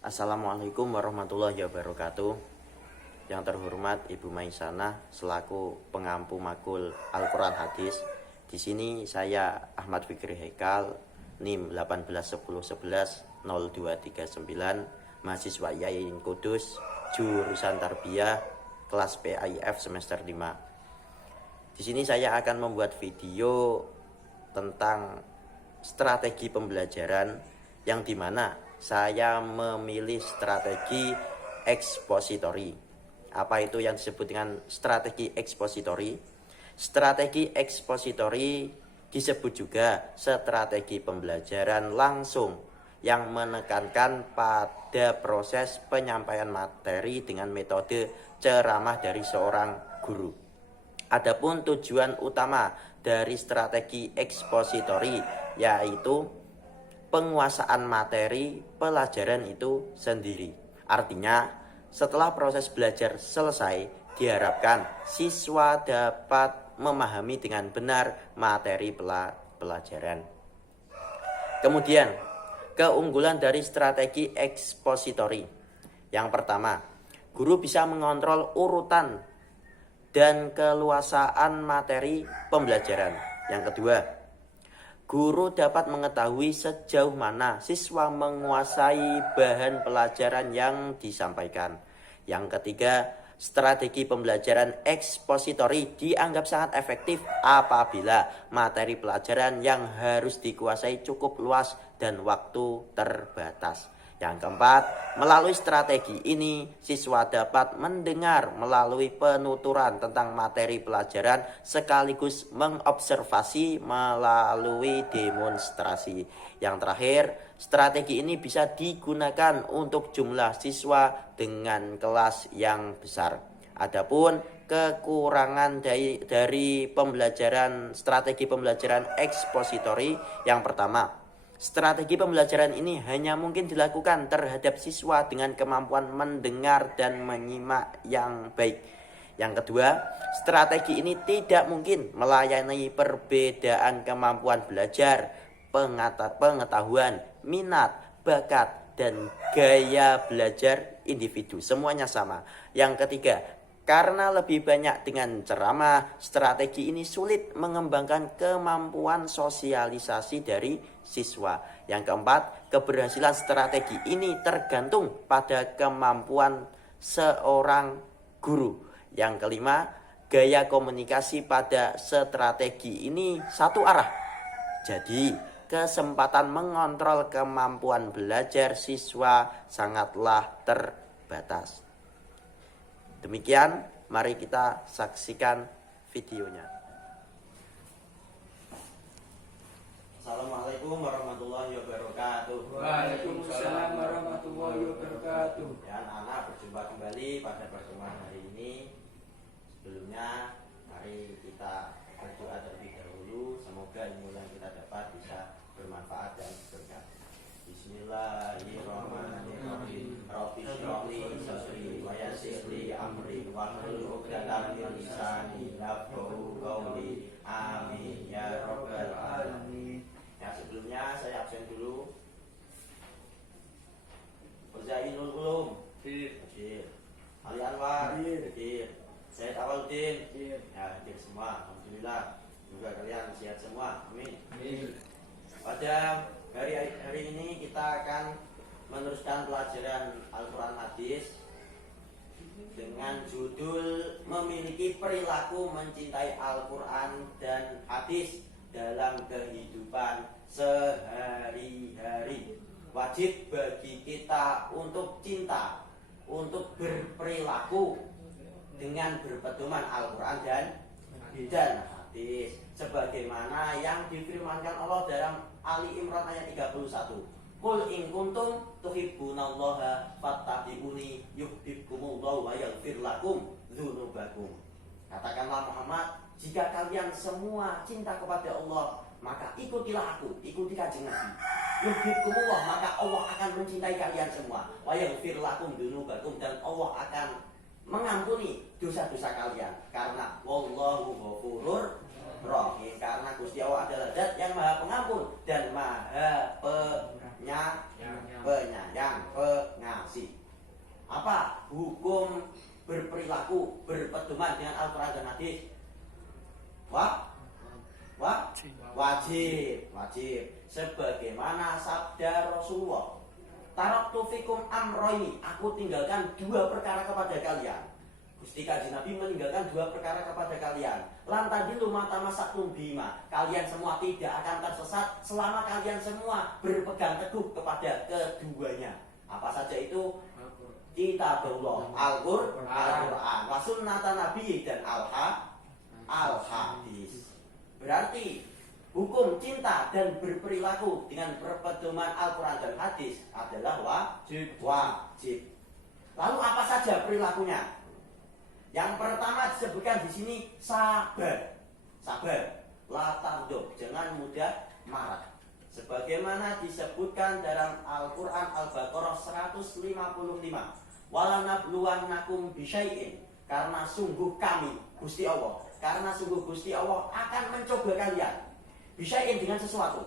Assalamualaikum warahmatullahi wabarakatuh. Yang terhormat Ibu Maisanah selaku pengampu makul Al-Quran Hadis. Di sini saya Ahmad Fikri Hekal, NIM 1810110239, mahasiswa Yain Kudus, jurusan Tarbiyah, kelas PAIF semester 5. Di sini saya akan membuat video tentang strategi pembelajaran yang dimana saya memilih strategi ekspositori. Apa itu yang disebut dengan strategi ekspositori? Strategi ekspositori disebut juga strategi pembelajaran langsung yang menekankan pada proses penyampaian materi dengan metode ceramah dari seorang guru. Adapun tujuan utama dari strategi ekspositori yaitu penguasaan materi pelajaran itu sendiri. Artinya, setelah proses belajar selesai, diharapkan siswa dapat memahami dengan benar materi pelajaran. Kemudian, keunggulan dari strategi ekspositori. Yang pertama, guru bisa mengontrol urutan dan keluasaan materi pembelajaran. Yang kedua, guru dapat mengetahui sejauh mana siswa menguasai bahan pelajaran yang disampaikan. Yang ketiga, strategi pembelajaran ekspositori dianggap sangat efektif apabila materi pelajaran yang harus dikuasai cukup luas dan waktu terbatas. Yang keempat, melalui strategi ini siswa dapat mendengar melalui penuturan tentang materi pelajaran sekaligus mengobservasi melalui demonstrasi. Yang terakhir, strategi ini bisa digunakan untuk jumlah siswa dengan kelas yang besar. Adapun kekurangan dari pembelajaran strategi pembelajaran ekspositori, yang pertama, strategi pembelajaran ini hanya mungkin dilakukan terhadap siswa dengan kemampuan mendengar dan menyimak yang baik. Yang kedua, strategi ini tidak mungkin melayani perbedaan kemampuan belajar, pengetahuan, minat, bakat, dan gaya belajar individu. Semuanya sama. Yang ketiga, karena lebih banyak dengan ceramah, strategi ini sulit mengembangkan kemampuan sosialisasi dari siswa. Yang keempat, keberhasilan strategi ini tergantung pada kemampuan seorang guru. Yang kelima, gaya komunikasi pada strategi ini satu arah. Jadi, kesempatan mengontrol kemampuan belajar siswa sangatlah terbatas. Demikian, mari kita saksikan videonya. Assalamualaikum warahmatullahi wabarakatuh. Waalaikumsalam warahmatullahi wabarakatuh. Ya, anak-anak, berjumpa kembali pada pertemuan hari ini. Sebelumnya, mari kita berdoa terlebih dahulu. Semoga ilmu yang kita dapat bisa bermanfaat dan berkah. Bismillahirrahmanirrahim. Rabbi shrah li sadri wa yassir li amri wahlul 'uqdatam min lisani yafqahu qawli. Amin ya rabbal alamin. Ya, sebelumnya saya absen dulu. Zainul Ulum, hadir. Ali Anwar, hadir. Said Awaludin, ya, hadir semua. Alhamdulillah. Semoga kalian sehat semua. Amin. Pada hari ini kita akan meneruskan pelajaran Al-Quran Hadis dengan judul memiliki perilaku mencintai Al-Quran dan Hadis dalam kehidupan sehari-hari. Wajib bagi kita untuk cinta, untuk berperilaku dengan berpedoman Al-Quran dan hadis, sebagaimana yang difirmankan Allah dalam Ali Imran ayat 31. Qul in kuntum tuhibbunallaha fattabi'uni yuhibbukumullahu wa yaghfir lakum dzunubakum. Katakanlah Muhammad, jika kalian semua cinta kepada Allah, maka ikutilah aku, ikuti Kanjeng Nabi. Yuhibbukumullah, maka Allah akan mencintai kalian semua. Wa yaghfir lakum dzunubakum, dan Allah akan mengampuni dosa-dosa kalian, karena wallahu ghafurur rahim, karena Gusti Allah adalah Zat yang Maha Pengampun dan Maha Penyayang. wajib. Sebagaimana sabda Rasulullah, taraktu fikum amroini, aku tinggalkan dua perkara kepada kalian. Gusti Kanjeng Nabi meninggalkan dua perkara kepada kalian. Lantadilu matamasakum bima, kalian semua tidak akan tersesat selama kalian semua berpegang teguh kepada keduanya. Apa saja itu? Kitabullah, Al-Qur'an, wa sunnatan Nabi, dan al-hadis. Berarti hukum cinta dan berperilaku dengan berpedoman Al-Quran dan hadis adalah wajib. Lalu apa saja perilakunya? Yang pertama disebutkan di sini sabar. Sabar, la taghdab, jangan mudah marah. Sebagaimana disebutkan dalam Al-Quran Al-Baqarah 155. Walanabluwannakum bisyai'in, karena sungguh kami, Gusti Allah, karena sungguh Gusti Allah akan mencoba kalian. Bisyai'in, dengan sesuatu.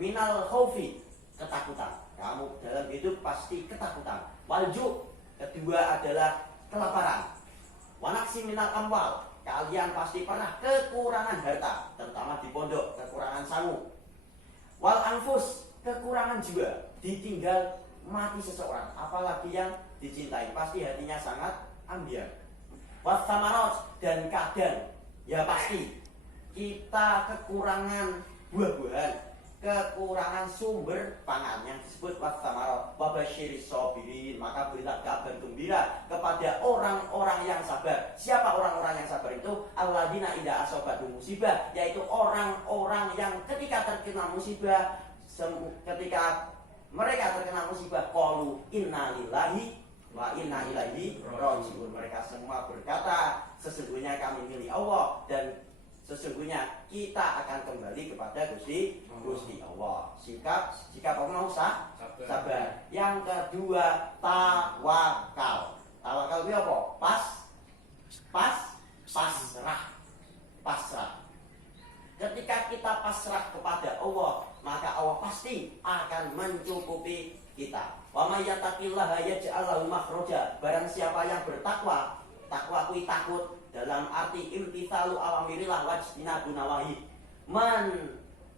Minal khaufi, ketakutan. Kamu dalam hidup pasti ketakutan. Walju, kedua adalah kelaparan. Wanaksi minal amwal, kalian pasti pernah kekurangan harta, terutama di pondok, kekurangan sangu. Wal anfus, kekurangan jiwa, ditinggal mati seseorang, apalagi yang dicintai, pasti hatinya sangat ambiar. Wasamarot, dan kadang ya pasti kita kekurangan buah-buahan, kekurangan sumber pangan yang disebut wasamarot. Wabasyiris sabirin, maka berilah kabar gembira kepada orang-orang yang sabar. Siapa orang-orang yang sabar itu? Alladzina idza asabatu musibah, yaitu orang-orang yang ketika terkena musibah, ketika mereka terkena musibah, qalu innalillahi wa inna ilaihi rajiun. Mereka semua berkata, sesungguhnya kami milik Allah dan sesungguhnya kita akan kembali kepada Gusti Allah. Sikap apa mau? Sabar. Yang kedua, tawakal. Tawakal itu apa? Pasrah. Ketika kita pasrah kepada Allah, maka Allah pasti akan mencukupi kita. Wa may yattaqillaha yaj'al lahu makhraja. Barang siapa yang bertakwa, takwa kuwi takut dalam arti imtithalu awamirillah wajtinabu nawahi,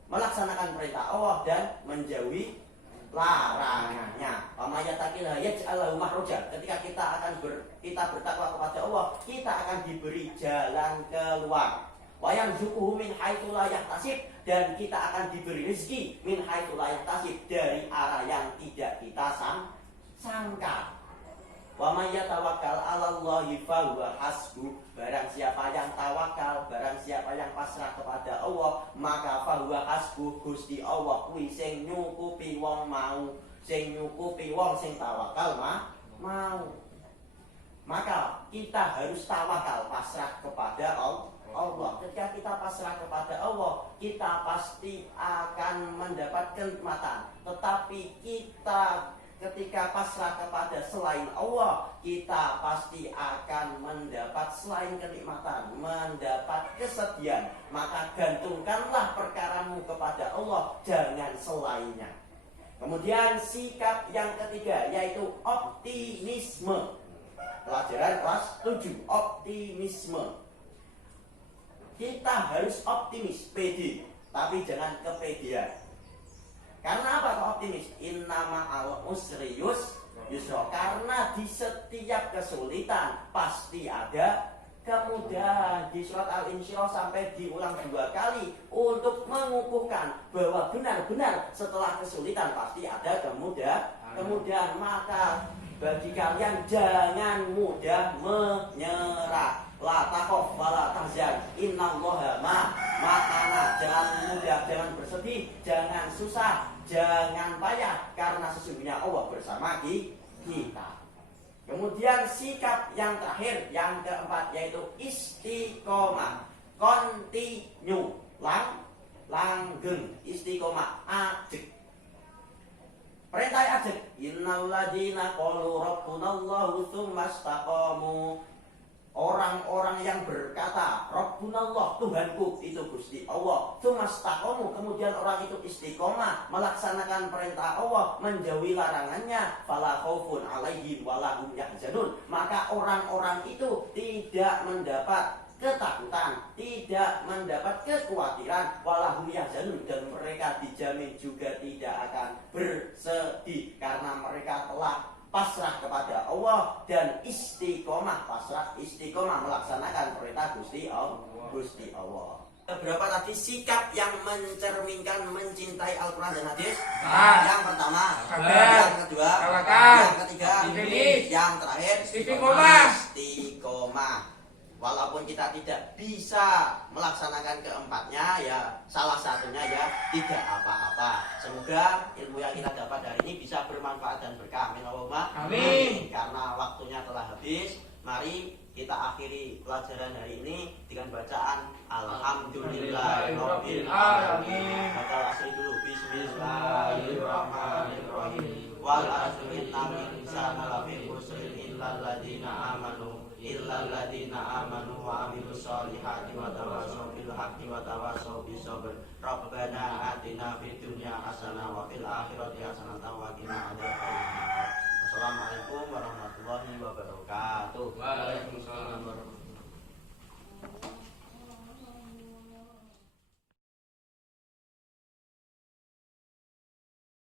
melaksanakan perintah Allah dan menjauhi larangannya. Wa may yattaqillaha yaj'al lahu makhraja. Ketika kita bertakwa kepada Allah, kita akan diberi jalan keluar. Wa yarzuquhu min haitsu la yahtasib, dan kita akan diberi rezeki min haitsu la yahtasib, dari arah yang tidak kita sangka. Wa may yatawakkal 'alallahi fa huwa hasbuh. Barang siapa yang tawakal, barang siapa yang pasrah kepada Allah, maka fa huwa hasbuh, Gusti Allah kuwi sing nyukupi wong mau, sing nyukupi wong sing tawakal mau. Maka kita harus tawakal, pasrah kepada Allah. Ketika kita pasrah kepada Allah, kita pasti akan mendapat kenikmatan. Tetapi kita ketika pasrah kepada selain Allah, kita pasti akan mendapat selain kenikmatan, mendapat kesedihan. Maka gantungkanlah perkaramu kepada Allah, jangan selainnya. Kemudian sikap yang ketiga, yaitu optimisme. Pelajaran kelas 7, optimisme. Kita harus optimis, pede, tapi jangan kepedean. Karena apa kok optimis? Innama al usri yusra. Karena di setiap kesulitan pasti ada kemudahan. Di surat Al-Insyirah sampai diulang 2 kali untuk mengukuhkan bahwa benar-benar setelah kesulitan pasti ada kemudahan. Maka bagi kalian jangan mudah menyerah. La takhaf wa la tahzan, innallaha ma'ana. Jangan mudah, jangan bersedih, jangan susah, jangan payah, karena sesungguhnya Allah bersama kita. Kemudian sikap yang terakhir, yang keempat, yaitu istiqomah, continue, langgeng, istiqomah, ajeg. Perintah ajeg, innal ladzina qalu rabbunallahu tsumma istaqamu. Orang-orang yang berkata Rabbunallah, Tuhanku itu Gusti Allah, tsumastaqamu, kemudian orang itu istiqomah melaksanakan perintah Allah, menjauhi larangannya, fala khaufun alaihim wa lahum yahzanun. Maka orang-orang itu tidak mendapat ketakutan, tidak mendapat kekhawatiran, walahum yahzanun, dan mereka dijamin juga tidak akan bersedih karena mereka telah pasrah kepada Allah dan istiqomah, pasrah istiqomah melaksanakan perintah Gusti Allah. Beberapa tadi sikap yang mencerminkan mencintai Al-Quran dan hadis. Yang pertama, yang kedua, yang ketiga, yang terakhir istiqomah. Walaupun kita tidak bisa melaksanakan keempatnya, ya salah satunya ya tidak apa-apa. Semoga ilmu yang kita dapat dari ini bisa bermanfaat dan berkah. Amin Allahumma amin. Karena waktunya telah habis, mari kita akhiri pelajaran hari ini dengan bacaan Alhamdulillahirabbil alamin. Baca asri dulu. Bismillahirrahmanirrahim. Wal asri innal insana lafi khusrin illal ladzina amanu wa amilus solihati wa tawassaw bil haqqi wa tawassaw bis sabr. Rabbana atina fid dunya hasanah wa fil akhirati hasanah wa qina adzabannar. Wassalamualaikum warahmatullahi wabarakatuh. Waalaikumsalam warahmatullahi wabarakatuh.